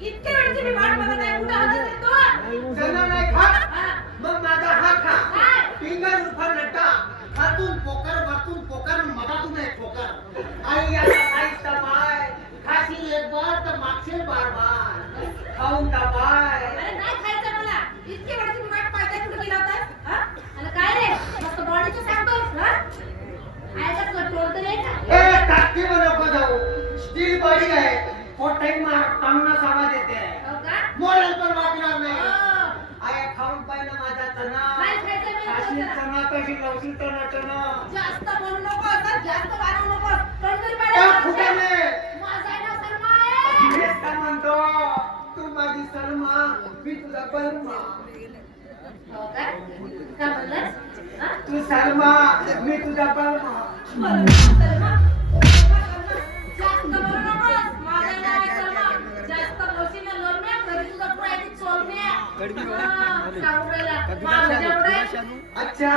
इतके वेळची मी वाट बघत आहे, कुठं होता रे तू? चना नाही खात हा. मग माझा हा खा काय? फिंगर उफर नट्टा हातून पोकर मधातून एक पोकर आई याचा खायचा पाय खाशील एक बार तर मागशील बार बार खाऊन टाकाय अरे नाही खायचं मला. इतके वेळची मी वाट पाहते, कुठं गेला होतास? हा? आणि काय रे? मस्त बॉडीचं सांगतोस, हा? आयला कंट्रोल तर नाही का? ए टाके नको जाऊ स्टील बॉडी आहे पोटाई मारताना आवाज येते हो का? मोरल पण वाटणार नाही हो. आया खाऊन पाहिलं माझा चना नाही खायचं मी खाशील चना. चना कशी लवशील टना जास्त बोलू नको, आता जास्त वाढवू नको. तोंडतरी त्या पाडायला फुटाने माझं आहे नाव सलमा आहे. हेच काय म्हणतो तू माझी सलमा मी तुझा बलमा हो का? काय म्हणलास? हा? तू सलमा मी तुझा बलमा सलमा? जास्त बोलू नकोस. माझं नाव आहे सलमा. जास्त बोलशील ना लोलम्या, घरी तुझा पुरा येते चोलम्या. हा, सांगू राहिला. माझ्या पुढे. अच्छा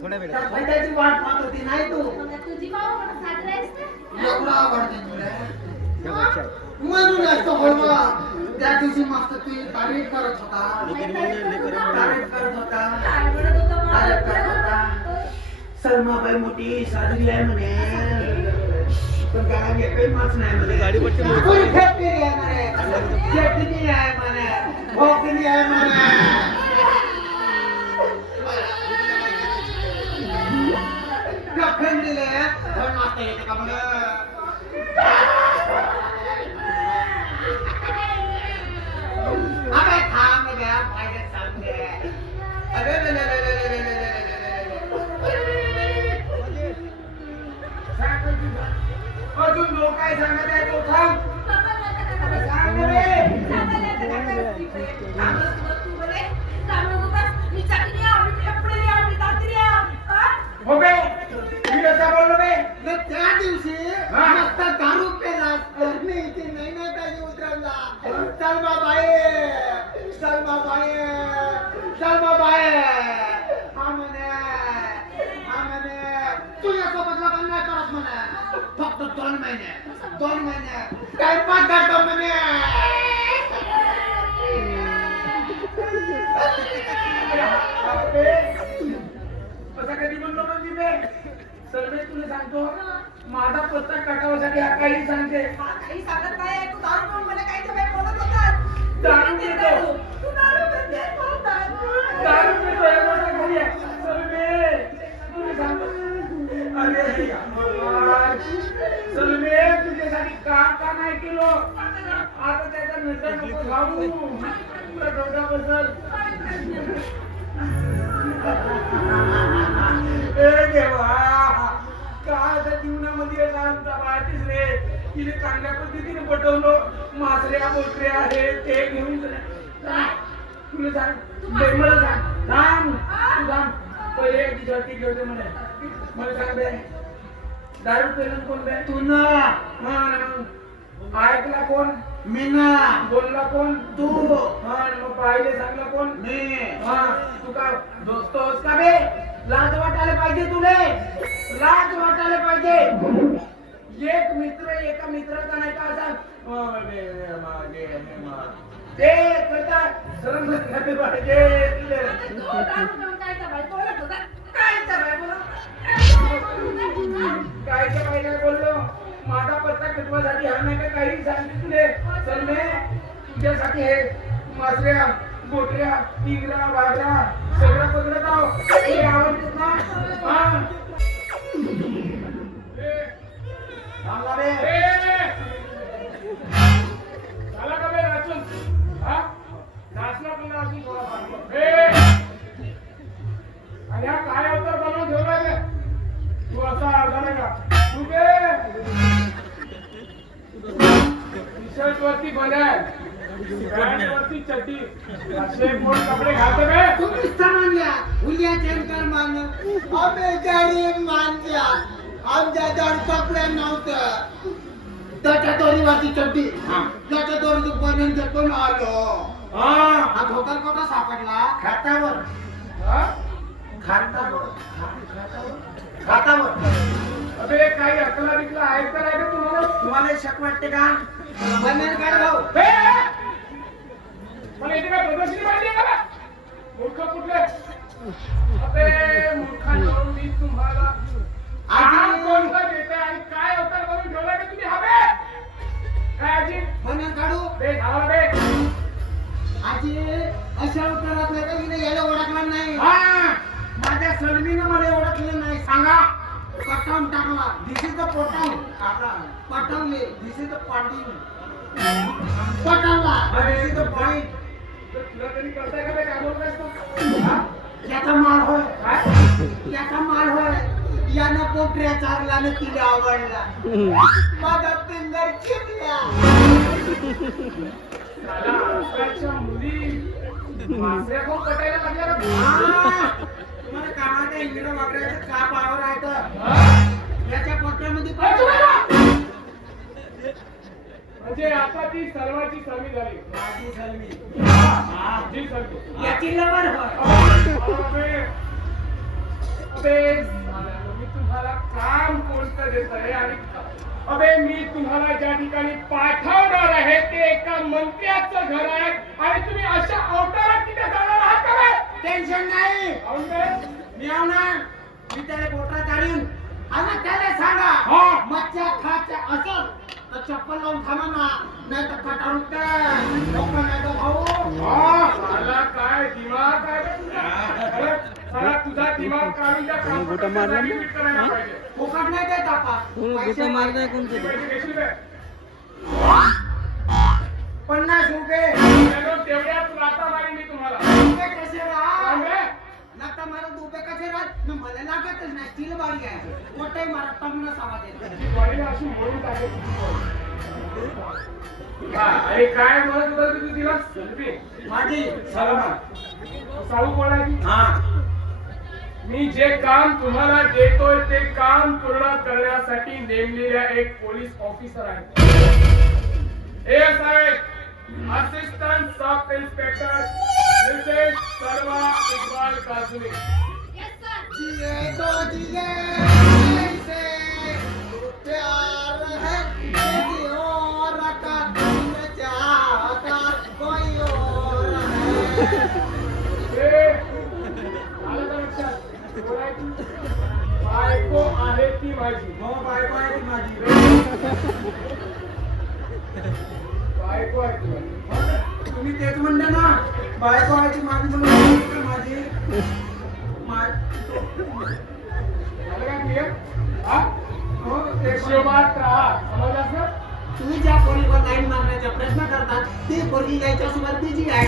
त्या फायद्याची वाट पाहत होती नाही तू मग तुझी भाऊ म्हणून साजरी आहेस ना? एवढा आवडते तुला हा? म्हणून असतो बोलवा त्या दिवशी मस्त तू तारीफ करत होता तारीफ करत होता काय म्हणत होता मला? तारीफ करत होता सलमाबाई मोठी साजरी आहे म्हणे पण त्याला काही माच नाही म्हणे गाडीवरती मोठी कोणी फेकलेली आहे म्हणे चटणी आहे म्हणे भोकरी आहे म्हणे कफन दिले पण मास्तर येते का बघ अबे थांब गया फायदे सांगते अरे ले ले ले ले ले ले अजून लोक काय सांगत आहे तो थांब सांग रे हो बे मी असं बोललो बे न त्या दिवशी मस्त दारू पेलास मी इथे नाही ना त्याची उतरवला सलमा बाई हा म्हणे तुझ्यासोबत लग्न नाही करत म्हणे फक्त 2 महिने टाइमपास करतो म्हणे असं कधी म्हणलो पण तिथे सर्वे तुला सांगतो माझा पत्ता काटावासाठी हा काही सांगते दारू पितो दारू पितो हे माझ्या घरी आहे सर्वे तुला सांगतो अरे यार सर्वे तुझ्यासाठी काम का नाही केलो आता त्याचा नजर नको खाऊ तुला डोका बसल ए देवा काय त्या जीवनामध्ये माहितीच रे तिने चांगल्या पद्धतीने पटवलं मासऱ्या बोटऱ्या हे ते घेऊन तुला सांग मला सांग थांब तू थांब पहिले तिच्यावरती घेऊन म्हणे मला सांग बे दारू पेलं कोण बे तू ना ऐकला कोण मी ना बोलला कोण तू हा मग पाहिले सांगला कोण मी हा तू का दोस्त होस का बे लाज वाटायला पाहिजे तुले लाज वाटायला पाहिजे एक मित्र एका मित्राचा नाही का असा ते करतात सरम घातले पाहिजे कायच्या पाहिजे बोललो माझा पत्ता कटवासाठी हा नाही का काही सांगते तुले सलमे तुझ्यासाठी हे मासऱ्या गोटऱ्या टिंगरा वाघरा सगळं पकडत आहो हे आवडतात ना हा थांबला बे झाला का बे नाचून हा नाचला पण नाचून थोडा आणि हा काय अवतार बनवून ठेवला बे तू असा झाला का तू बे टी-शर्ट वरती बन्यान पॅन्ट वरती चड्डी असे मोठ कपडे घालतो बे तुम्ही सामान्या उद्या चेंकर मान अबे गाडी मानल्या आमच्या जड कपडे नव्हतं त्याच्या दोरीवरती चड्डी त्याच्या दोरीची बन्यान पण आलो हा धोतर कोटा सापडला खातावर खातावर अबे काही अकला बिकला आहे का तुम्हाला शक वाटते का बंधन काढ भाऊ. मला इथे काय प्रदर्शनी पाहिजे का मूर्ख कुठले अबे मूर्खांनो मी तुम्हाला आज कोणता देते आणि काय अवतार करून ठेवला की तुम्ही हवे काय आजी बंधन काढू बे धावा बे आजी अशा अवतारातले का हिने याला ओळखलं नाही हा माझ्या सलमीनं मला ओळखलं नाही सांगा पटावून टाकला दिस इज द पटावून पटावले दिस इज द पाटिंग पटावला दिस इज द पॉइंट तुला तरी करताय का काय बोलतोयस तू याचा माल होय याचा माल होय यानं पोटऱ्या चारला न तिला आवडला माझा पिंगर चिपला साला आजकालच्या मुली मासऱ्या कोण पटायला लागल्या रे तुम्हाला कामाच्या इंजिनियर वागण्याचं का पावर आहे तर याच्या पोटऱ्यामध्ये म्हणजे आता ती सर्वांची सलमी झाली माझी सलमी जी सलमी याची लवर होय अबे मी तुम्हाला काम कोणतं देत आहे आणि अबे मी तुम्हाला ज्या ठिकाणी पाठवणार आहे ते एका मंत्र्याचं घर आहे आणि तुम्ही अशा अवतारात तिथे जाणार आहात का टेन्शन नाही मी आव ना मी त्याला पोटरा काढीन आणि त्याला सांगा मच्छा खायच्या असं तर चप्पल लावून थांबा ना नाही तर कटाळू लोक नाही तर भाऊ मला काय दिमाग आहे मला तुझा दिमाग काढून त्या गोटा मारला ना फुकट नाही देत आता गोटा मारलाय कोणते 50 रुपये तेवढ्यात लाता मारी मी तुम्हाला कसे लाता मारत रुपये कसे राहत मला लागतच नाही तिला बारी आहे मोठे मारत टमना आवाज येतो बारीला अशी मोडून टाकायची अरे काय बोलत होता तू तिला माझी सलामा साऊ बोलायची हा मी जे काम तुम्हाला देतोय ते काम पूर्ण करण्यासाठी नेमलेल्या एक पोलीस ऑफिसर आहे ASI assistant sub inspector Mrs सर्वा इकबाल काजमी यस सर जिए तो जिए से प्यार है किसी और का चाहता कोई और है बायको आहे ती माझी हो बायको आहे ती माझी बायको आहे ती माझी तुम्ही तेच म्हणता ना बायको आहे ती माझी म्हणून माझी झालं काय क्लिअर हा हो ते शिवात राहा समजलास ना तुम्ही ज्या पोरीवर लाईन मारण्याचा प्रयत्न करतात ती पोरगी याच्यासोबत बिझी आहे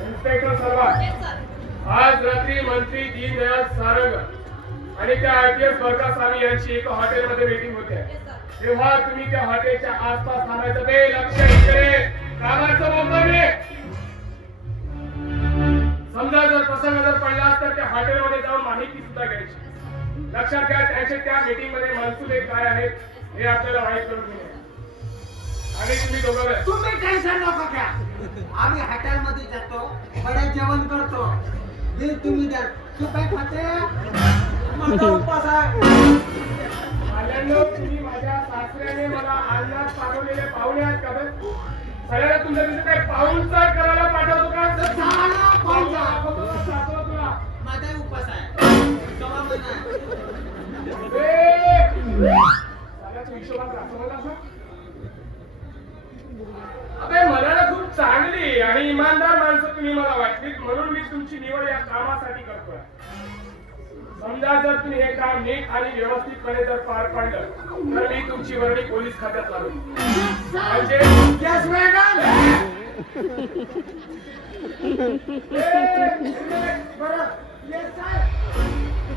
इन्स्पेक्टर सर्वा यस सर आज रात्री मंत्री दीनदयाल सारंग आणि त्या IPS बरकास्वामी यांची एका हॉटेलमध्ये मीटिंग होते यस सर तेव्हा तुम्ही त्या हॉटेलच्या आसपास थांबायचं बे लक्ष इकडे कामाचं बोलतो मी समजा जर प्रसंग जर पडला तर त्या हॉटेलमध्ये जाऊन माहिती सुद्धा घ्यायची लक्षात घ्या त्यांचे त्या मीटिंग मध्ये मनसुबे काय आहेत हे आपल्याला माहित करून घ्या आणि तुम्ही दोघं तुम्ही टेन्शन नको घ्या आम्ही हॉटेल मध्ये जातो बडे जेवण करतो बिल तुम्ही द्या तू काय खाते माझा उपवास आहे तुम्ही माझ्या सासऱ्याने मला अन्नात पाठवलेले पाहुणे आहेत का सगळ्याला तुमच्या तिथे काय पाहुणचार करायला पाठवतो का तुला माझा उपवास आहे हिशोबात समजला अबे मला ना खूप चांगली आणि इमानदार माणसं तुम्ही मला वाटलीत म्हणून मी तुमची निवड या कामासाठी करतोय समजा जर तुम्ही हे काम नीट आणि व्यवस्थितपणे जर पार पाडलं तर मी तुमची वर्णी पोलीस खात्यात लावू म्हणजे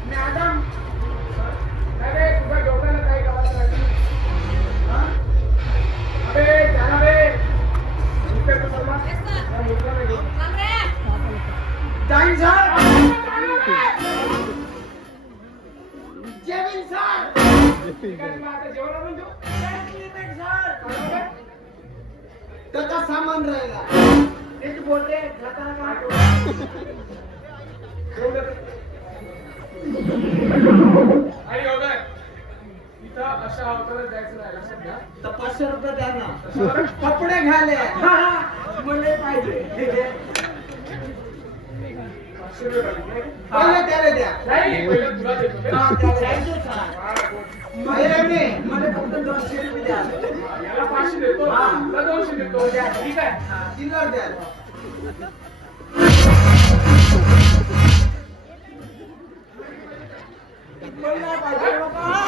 मॅडम अरे तुझ्या डोक्याला काही गावात राहिली अबे जाना बे इन्स्पेक्टर शर्मा यस सर या मुद्द्याला घेऊन कमरे जाईन सर जेविन सर ठीक आहे तुम्ही आता जेवण आणून देऊ सर त्याचा सामान राहिला तेच बोलते खाताना काय आणि होतं पाचशे अवतारात जायचं नाही लक्षात घ्या. तर 500 रुपये द्या ना. बरं? कपडे घाले मुले पाहिजे. 500 रुपये पाहिजे. पहिले त्याला द्या. नाही, पहिलं तुला देतो बे. हा, थँक्यू सर. हा, बोल. पहिले मला फक्त 200 रुपये द्या. याला 500 देतो हा. तुला 200 देतो ठीक आहे चिल्लर द्या. पण नाही पाहिजे बाबा.